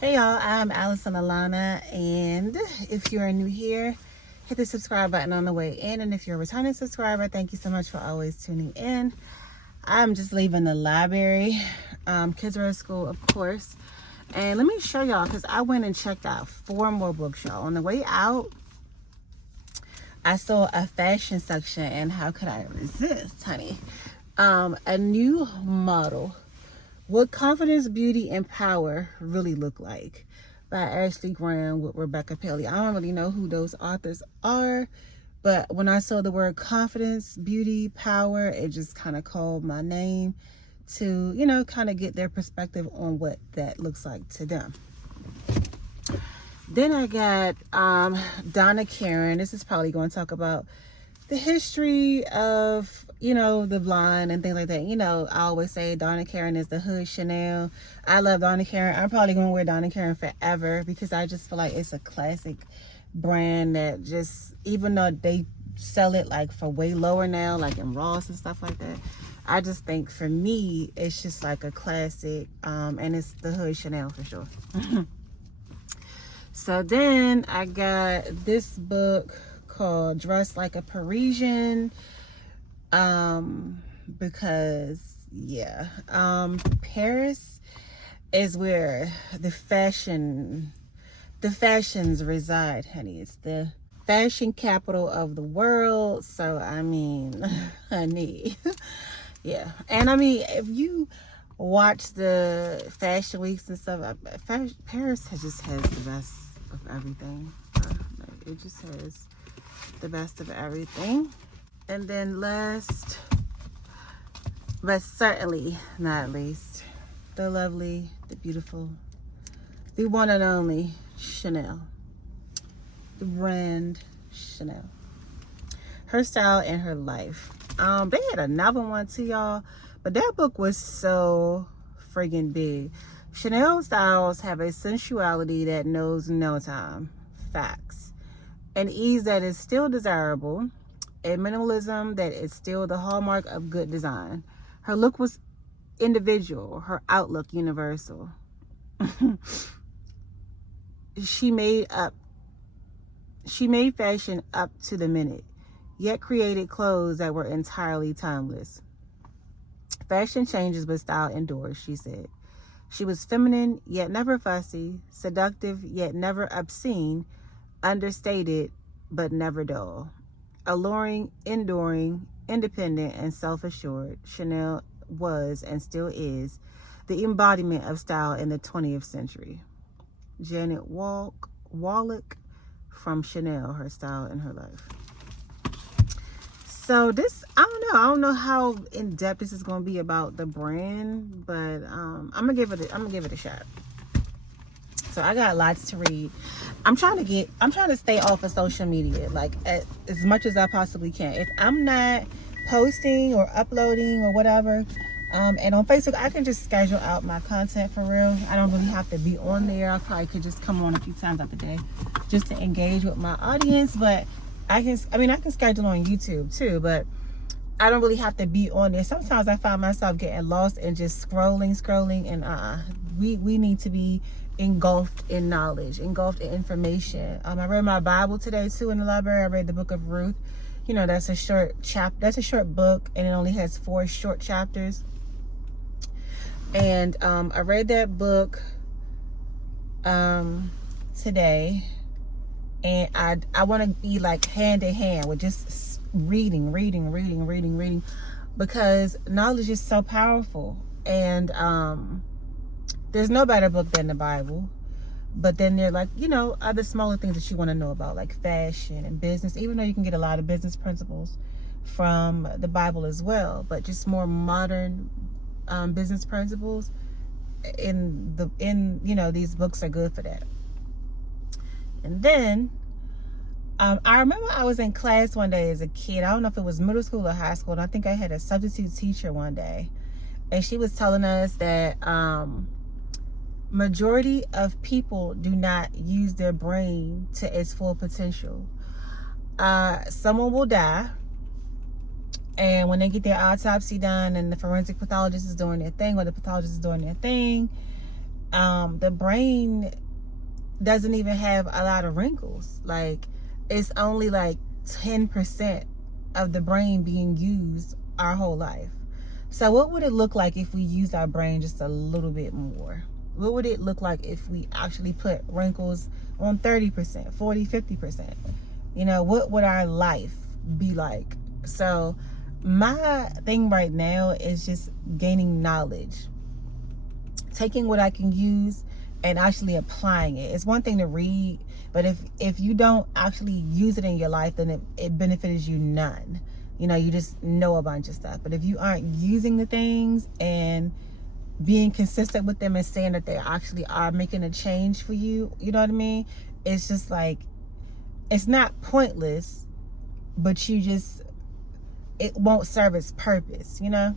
Hey y'all, I'm Allison Alanna, and if you're new here, hit the subscribe button on the way in, and if you're a returning subscriber, thank you so much for always tuning in. I'm just leaving the library. Kids are at school, of course, and let me show y'all, because I went and checked out 4 more books, y'all. On the way out, I saw a fashion section, and how could I resist, honey? A new model. What Confidence, Beauty, and Power Really Look Like by Ashley Graham with Rebecca Paley. I don't really know who those authors are, but when I saw the word confidence, beauty, power, it just kind of called my name to, kind of get their perspective on what that looks like to them. Then I got Donna Karan. This is probably going to talk about the history of, the blind and things like that. I always say Donna Karan is the hood Chanel. I love Donna Karan. I'm probably going to wear Donna Karan forever because I just feel like it's a classic brand that just, even though they sell it like for way lower now, like in Ross and stuff like that, I just think for me, it's just like a classic, and it's the hood Chanel for sure. So then I got this book called Dress Like a Parisian, because Paris is where the fashions reside, honey. It's the fashion capital of the world. So I mean, honey, yeah. And I mean, if you watch the fashion weeks and stuff, Paris just has the best of everything. It just has the best of everything. And then last, but certainly not least, the lovely, the beautiful, the one and only Chanel. The brand Chanel. Her style and her life. They had another one too, y'all, but that book was so friggin' big. Chanel styles have a sensuality that knows no time. Facts. An ease that is still desirable, a minimalism that is still the hallmark of good design. Her look was individual, her outlook universal. She made fashion up to the minute, yet created clothes that were entirely timeless. Fashion changes, but style endures, she said. She was feminine, yet never fussy, seductive, yet never obscene, understated, but never dull. Alluring, enduring, independent, and self-assured, Chanel was and still is the embodiment of style in the 20th century. Janet Wallach from Chanel, Her Style and Her Life. So this, I don't know how in depth this is going to be about the brand, but I'm gonna give it a shot. So I got lots to read. I'm trying to stay off of social media, like as much as I possibly can. If I'm not posting or uploading or whatever, and on Facebook, I can just schedule out my content for real. I don't really have to be on there. I probably could just come on a few times out the day just to engage with my audience. But I can schedule on YouTube too, but I don't really have to be on there. Sometimes I find myself getting lost and just scrolling, and we need to be engulfed in knowledge, engulfed in information. I read my Bible today too in the library. I read the book of Ruth. That's a short book, and it only has 4 short chapters. And I read that book today, and I want to be like hand in hand with just reading, because knowledge is so powerful. And there's no better book than the Bible. But then there are like, other smaller things that you want to know about, like fashion and business, even though you can get a lot of business principles from the Bible as well, but just more modern business principles these books are good for that. And then I remember I was in class one day as a kid. I don't know if it was middle school or high school, and I think I had a substitute teacher one day, and she was telling us that majority of people do not use their brain to its full potential. Someone will die, and when they get their autopsy done and the forensic pathologist is doing their thing, or the pathologist is doing their thing, the brain doesn't even have a lot of wrinkles. Like, it's only like 10% of the brain being used our whole life. So what would it look like if we used our brain just a little bit more? What would it look like if we actually put wrinkles on 30%, 40, 50%? You know, what would our life be like? So my thing right now is just gaining knowledge, taking what I can use and actually applying it. It's one thing to read, but if you don't actually use it in your life, then it benefits you none. You know, you just know a bunch of stuff. But if you aren't using the things and being consistent with them and saying that they actually are making a change for you, you know what I mean? It's just like, it's not pointless, but it won't serve its purpose, you know?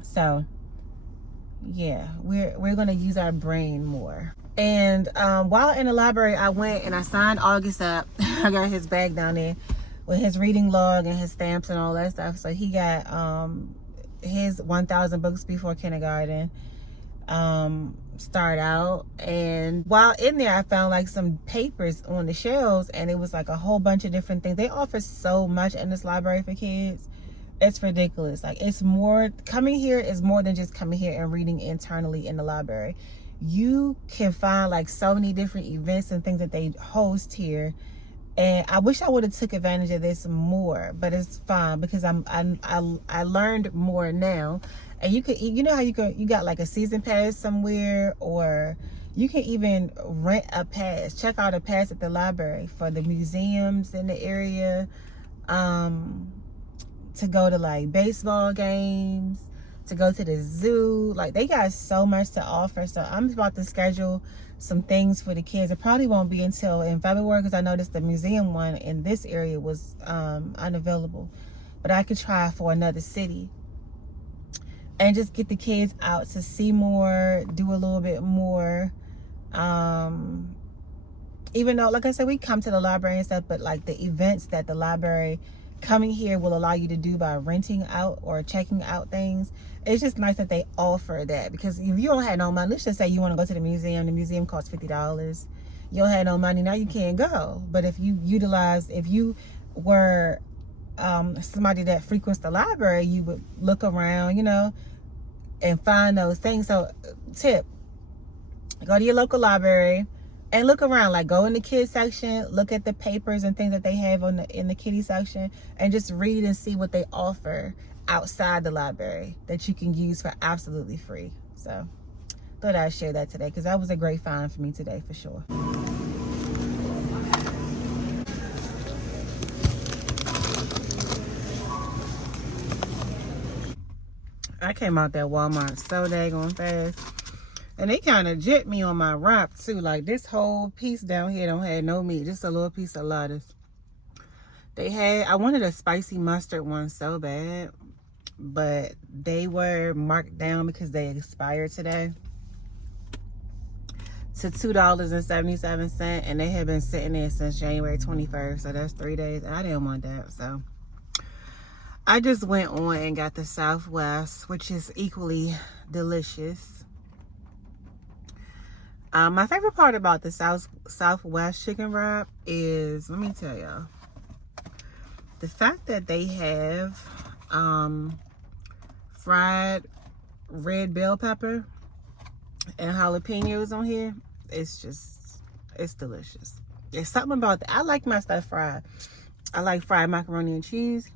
So yeah, we're gonna use our brain more. And while in the library, I went and I signed August up. I got his bag down there with his reading log and his stamps and all that stuff. So he got his 1,000 books before kindergarten start out. And while in there, I found like some papers on the shelves, and it was like a whole bunch of different things. They offer so much in this library for kids. It's ridiculous. Like, it's more, coming here is more than just coming here and reading internally in the library. You can find like so many different events and things that they host here, and I wish I would have took advantage of this more, but it's fine because I learned more now. And you could, you know how you got like a season pass somewhere, or you can even rent a pass, check out a pass at the library for the museums in the area, to go to like baseball games, to go to the zoo. Like, they got so much to offer. So I'm about to schedule some things for the kids. It probably won't be until in February, because I noticed the museum one in this area was unavailable. But I could try for another city and just get the kids out to see more, do a little bit more. Even though, like I said, we come to the library and stuff, but like the events that the library coming here will allow you to do by renting out or checking out things, it's just nice that they offer that. Because if you don't have no money, let's just say you want to go to the museum costs $50. You don't have no money, now you can't go. But if you were somebody that frequents the library, you would look around, you know, and find those things. So tip, go to your local library and look around. Like, go in the kids section, look at the papers and things that they have in the kiddie section, and just read and see what they offer outside the library that you can use for absolutely free. So thought I'd share that today, because that was a great find for me today for sure. I came out that Walmart so daggone fast. And they kind of jet me on my wrap too. Like, this whole piece down here don't have no meat. Just a little piece of lettuce. I wanted a spicy mustard one so bad, but they were marked down because they expired today to $2.77, and they have been sitting there since January 21st. So that's 3 days. I didn't want that. So I just went on and got the Southwest, which is equally delicious. My favorite part about the Southwest chicken wrap is, let me tell y'all, the fact that they have fried red bell pepper and jalapenos on here. It's delicious. There's something about that. I like my stuff fried. I like fried macaroni and cheese.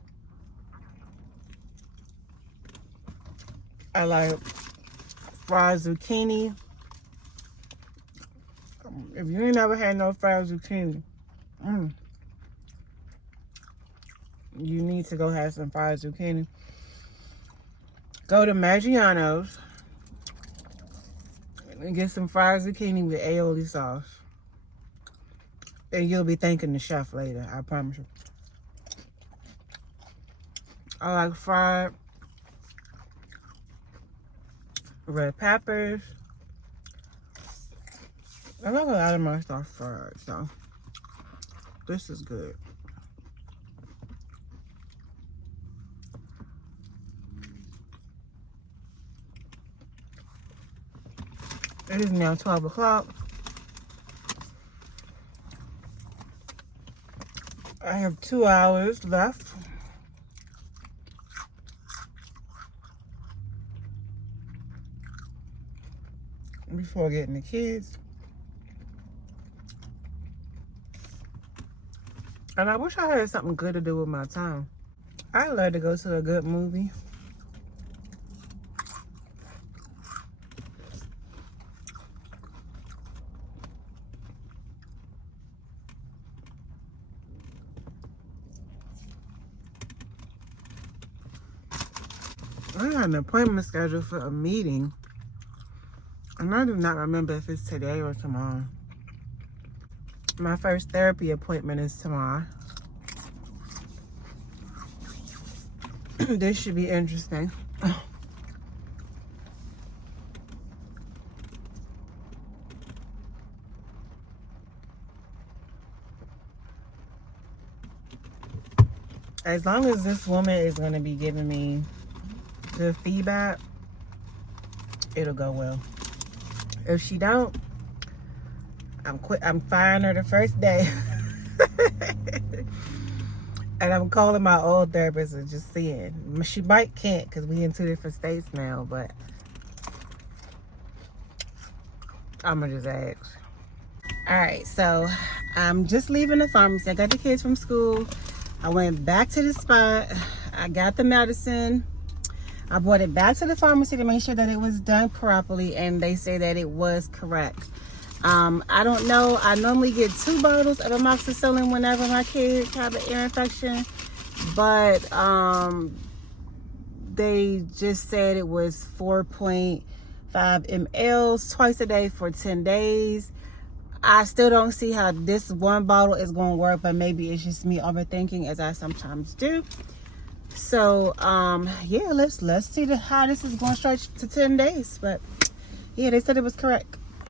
I like fried zucchini. If you ain't never had no fried zucchini, you need to go have some fried zucchini. Go to Maggiano's and get some fried zucchini with aioli sauce. And you'll be thanking the chef later, I promise you. I like fried red peppers. I like a lot of my stuff fried, so this is good. It is now 12 o'clock. I have 2 hours left before getting the kids. And I wish I had something good to do with my time. I'd love to go to a good movie. I had an appointment scheduled for a meeting, and I do not remember if it's today or tomorrow. My first therapy appointment is tomorrow. This should be interesting. As long as this woman is going to be giving me good feedback, it'll go well. If she don't, I'm firing her the first day. And I'm calling my old therapist and just seeing. She can't because we in 2 different states now, but I'm gonna just ask. All right, so I'm just leaving the pharmacy. I got the kids from school. I went back to the spot. I got the medicine. I brought it back to the pharmacy to make sure that it was done properly, and they say that it was correct. I don't know. I normally get 2 bottles of amoxicillin whenever my kids have an ear infection, but they just said it was 4.5 mLs twice a day for 10 days. I still don't see how this 1 bottle is going to work, but maybe it's just me overthinking, as I sometimes do. So yeah, let's see how this is going to stretch to 10 days. But yeah, they said it was correct.